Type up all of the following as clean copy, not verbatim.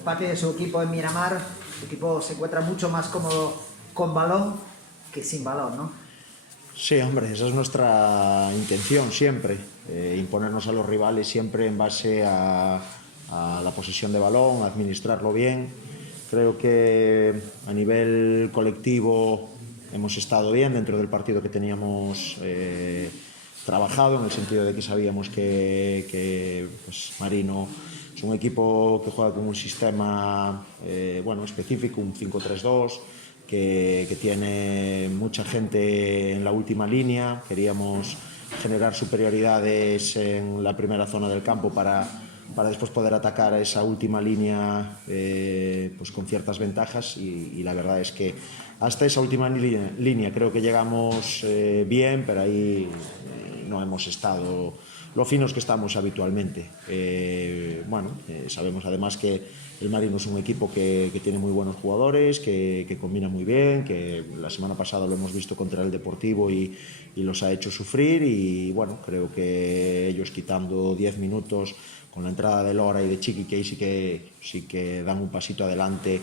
empate de su equipo en Miramar. El equipo se encuentra mucho más cómodo con balón que sin balón, ¿no? Sí, hombre, esa es nuestra intención siempre, imponernos a los rivales siempre en base a la posesión de balón, a administrarlo bien. Creo que a nivel colectivo hemos estado bien dentro del partido que teníamos trabajado, en el sentido de que sabíamos que pues, Marino es un equipo que juega con un sistema específico, un 5-3-2, que tiene mucha gente en la última línea. Queríamos generar superioridades en la primera zona del campo para después poder atacar a esa última línea pues con ciertas ventajas y la verdad es que hasta esa última línea creo que llegamos bien, pero ahí no hemos estado lo finos que estamos habitualmente. Sabemos además que el Marino es un equipo que tiene muy buenos jugadores, que combina muy bien, que la semana pasada lo hemos visto contra el Deportivo y los ha hecho sufrir y bueno, creo que ellos quitando 10 minutos con la entrada de Lora y de Chiqui, que ahí sí que dan un pasito adelante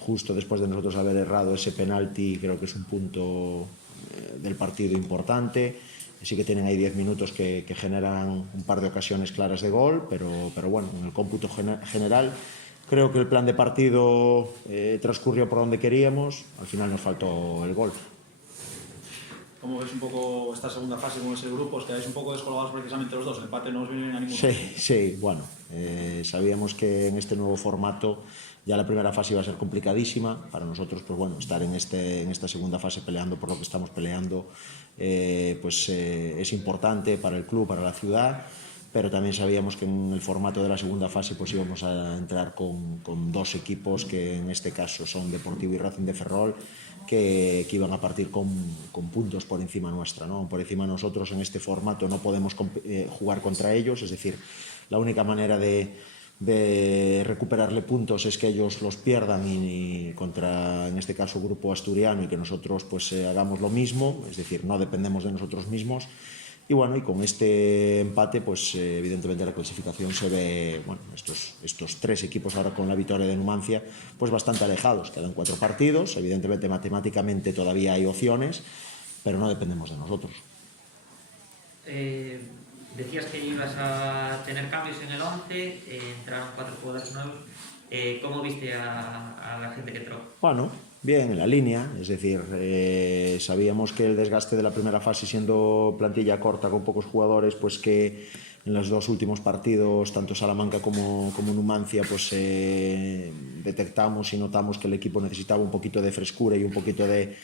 justo después de nosotros haber errado ese penalti, creo que es un punto del partido importante. Sí que tienen ahí 10 minutos que generan un par de ocasiones claras de gol, pero bueno, en el cómputo general creo que el plan de partido transcurrió por donde queríamos, al final nos faltó el gol. ¿Cómo ves un poco esta segunda fase con ese grupo? Os quedáis un poco descolgados precisamente los dos, el empate no os viene bien a ninguno. Sí, bueno, sabíamos que en este nuevo formato ya la primera fase iba a ser complicadísima para nosotros, pues bueno, estar en esta segunda fase peleando por lo que estamos peleando es importante para el club, para la ciudad, pero también sabíamos que en el formato de la segunda fase pues íbamos a entrar con dos equipos que en este caso son Deportivo y Racing de Ferrol, que iban a partir con puntos por encima nuestra, ¿no? Por encima de nosotros en este formato no podemos jugar contra ellos, es decir, la única manera de recuperarle puntos es que ellos los pierdan y contra, en este caso, Grupo Asturiano, y que nosotros pues hagamos lo mismo, es decir, no dependemos de nosotros mismos. Y bueno, y con este empate, pues evidentemente la clasificación se ve, bueno, estos tres equipos ahora con la victoria de Numancia, pues bastante alejados. Quedan 4 partidos, evidentemente matemáticamente todavía hay opciones, pero no dependemos de nosotros. Decías que ibas a tener cambios en el 11, entraron 4 jugadores nuevos. ¿Cómo viste a la gente que entró? Bueno, bien, en la línea, es decir, sabíamos que el desgaste de la primera fase, siendo plantilla corta con pocos jugadores, pues que en los 2 últimos partidos, tanto Salamanca como Numancia, pues detectamos y notamos que el equipo necesitaba un poquito de frescura y un poquito de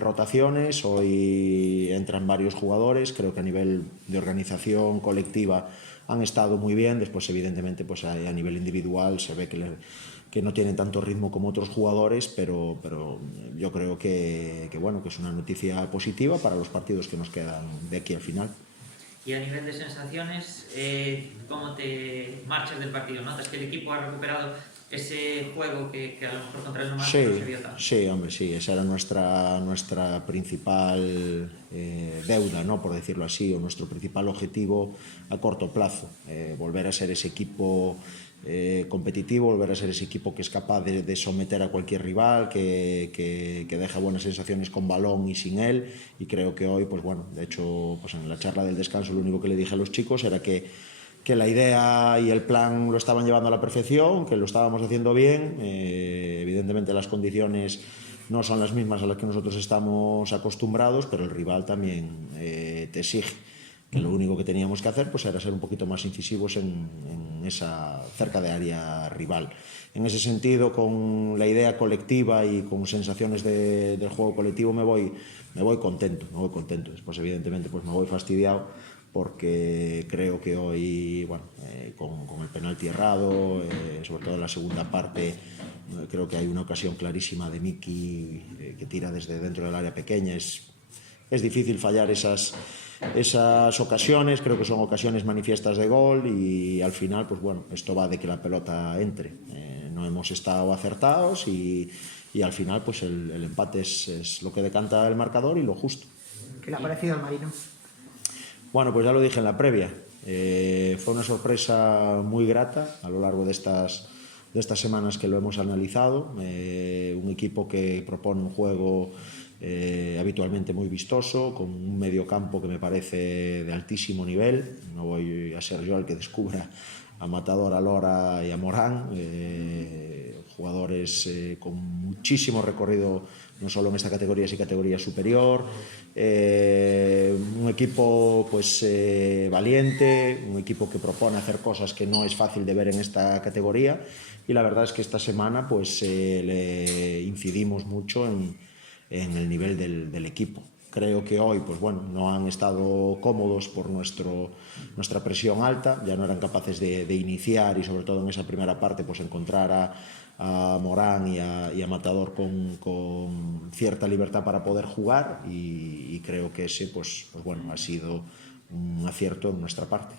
rotaciones. Hoy entran varios jugadores, creo que a nivel de organización colectiva han estado muy bien. Después evidentemente pues a nivel individual se ve que no tienen tanto ritmo como otros jugadores, pero yo creo que es una noticia positiva para los partidos que nos quedan de aquí al final. Y a nivel de sensaciones, ¿cómo te marchas del partido? ¿Notas que el equipo ha recuperado ese juego que a lo mejor contra el Numancia no se vio tanto? Sí, hombre, sí, esa era nuestra principal deuda, ¿no? Por decirlo así, o nuestro principal objetivo a corto plazo, volver a ser ese equipo competitivo, volver a ser ese equipo que es capaz de someter a cualquier rival, que deja buenas sensaciones con balón y sin él, y creo que hoy, pues bueno, de hecho, pues en la charla del descanso lo único que le dije a los chicos era que la idea y el plan lo estaban llevando a la perfección, que lo estábamos haciendo bien. Evidentemente las condiciones no son las mismas a las que nosotros estamos acostumbrados, pero el rival también te exige, que lo único que teníamos que hacer pues era ser un poquito más incisivos en esa cerca de área rival. En ese sentido, con la idea colectiva y con sensaciones del juego colectivo me voy contento. Después evidentemente pues me voy fastidiado, porque creo que hoy, bueno, con el penalti errado, sobre todo en la segunda parte, creo que hay una ocasión clarísima de Miki que tira desde dentro del área pequeña. Es difícil fallar esas ocasiones, creo que son ocasiones manifiestas de gol, y al final, pues bueno, esto va de que la pelota entre. No hemos estado acertados y al final pues el empate es lo que decanta el marcador y lo justo. ¿Qué le ha parecido al Marino? Bueno, pues ya lo dije en la previa. Fue una sorpresa muy grata a lo largo de estas semanas que lo hemos analizado. Un equipo que propone un juego habitualmente muy vistoso, con un mediocampo que me parece de altísimo nivel. No voy a ser yo el que descubra a Matador, a Lora y a Morán, jugadores con muchísimo recorrido, no solo en esta categoría, sino categoría superior. Un equipo pues valiente, un equipo que propone hacer cosas que no es fácil de ver en esta categoría, y la verdad es que esta semana pues le incidimos mucho en el nivel del equipo. Creo que hoy pues bueno, no han estado cómodos por nuestra presión alta, ya no eran capaces de iniciar, y sobre todo en esa primera parte pues encontrar a Morán y a Matador con cierta libertad para poder jugar, y creo que ese pues bueno, ha sido un acierto en nuestra parte.